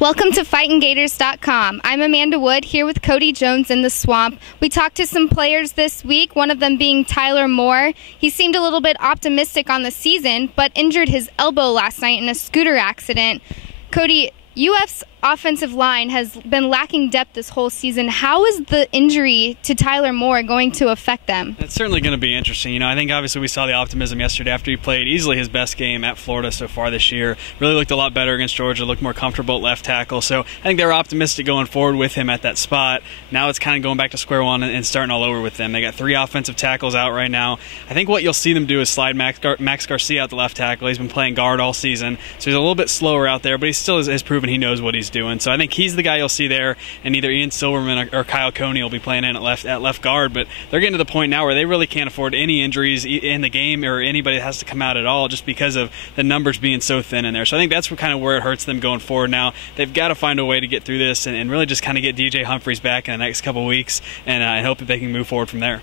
Welcome to FightinGators.com. I'm Amanda Wood here with Cody Jones in the Swamp. We talked to some players this week, one of them being Tyler Moore. He seemed a little bit optimistic on the season, but injured his elbow last night in a scooter accident. Cody, UF's offensive line has been lacking depth this whole season. How is the injury to Tyler Moore going to affect them? It's certainly going to be interesting. I think obviously we saw the optimism yesterday after he played easily his best game at Florida so far this year. Really looked a lot better against Georgia, looked more comfortable at left tackle. So I think they were optimistic going forward with him at that spot. Now it's kind of going back to square one and starting all over with them. They got 3 offensive tackles out right now. I think what you'll see them do is slide Max Garcia out the left tackle. He's been playing guard all season, so he's a little bit slower out there, but he still has proven he knows what he's doing. So I think he's the guy you'll see there, and either Ian Silverman or Kyle Coney will be playing in at left guard. But they're getting to the point now where they really can't afford any injuries in the game or anybody that has to come out at all just because of the numbers being so thin in there. So I think that's kind of where it hurts them going forward now. They've got to find a way to get through this and really just kind of get DJ Humphries back in the next couple of weeks and hope that they can move forward from there.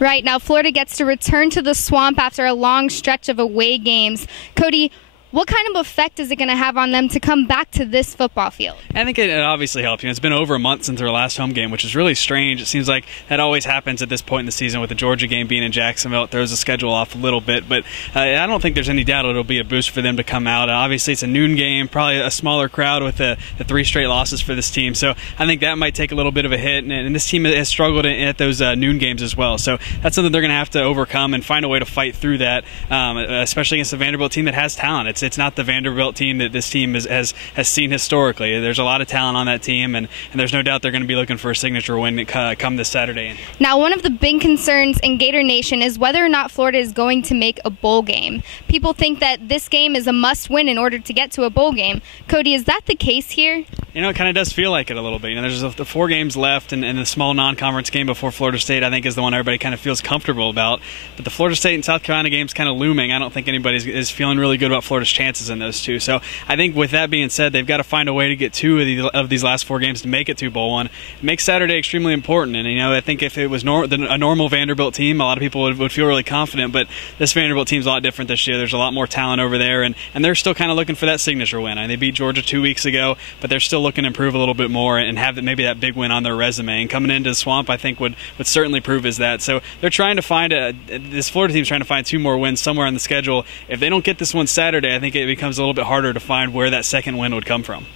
Right, now Florida gets to return to the Swamp after a long stretch of away games. Cody, what kind of effect is it going to have on them to come back to this football field? I think it obviously helps. It's been over a month since their last home game, which is really strange. It seems like that always happens at this point in the season with the Georgia game being in Jacksonville. It throws the schedule off a little bit, but I don't think there's any doubt it'll be a boost for them to come out. Obviously, it's a noon game, probably a smaller crowd with the 3 straight losses for this team, so I think that might take a little bit of a hit, and this team has struggled at those noon games as well, so that's something they're going to have to overcome and find a way to fight through that, especially against the Vanderbilt team that has talent. It's not the Vanderbilt team that this team has seen historically. There's a lot of talent on that team, and there's no doubt they're going to be looking for a signature win come this Saturday. Now, one of the big concerns in Gator Nation is whether or not Florida is going to make a bowl game. People think that this game is a must-win in order to get to a bowl game. Cody, is that the case here? It kind of does feel like it a little bit. There's the 4 games left, and the small non-conference game before Florida State, I think, is the one everybody kind of feels comfortable about. But the Florida State and South Carolina game's kind of looming. I don't think anybody is feeling really good about Florida's chances in those 2. So I think with that being said, they've got to find a way to get 2 of these last 4 games to make it to bowl one. It makes Saturday extremely important. And I think if it was a normal Vanderbilt team, a lot of people would feel really confident. But this Vanderbilt team's a lot different this year. There's a lot more talent over there, and they're still kind of looking for that signature win. They beat Georgia 2 weeks ago, but they're still looking to improve a little bit more and have maybe that big win on their resume. And coming into the Swamp, I think would certainly prove as that. So they're trying to find this Florida team's trying to find 2 more wins somewhere on the schedule. If they don't get this one Saturday, I think it becomes a little bit harder to find where that second win would come from.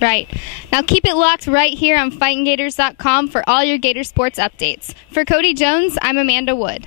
Right. Now keep it locked right here on FightinGators.com for all your Gator sports updates. For Cody Jones, I'm Amanda Wood.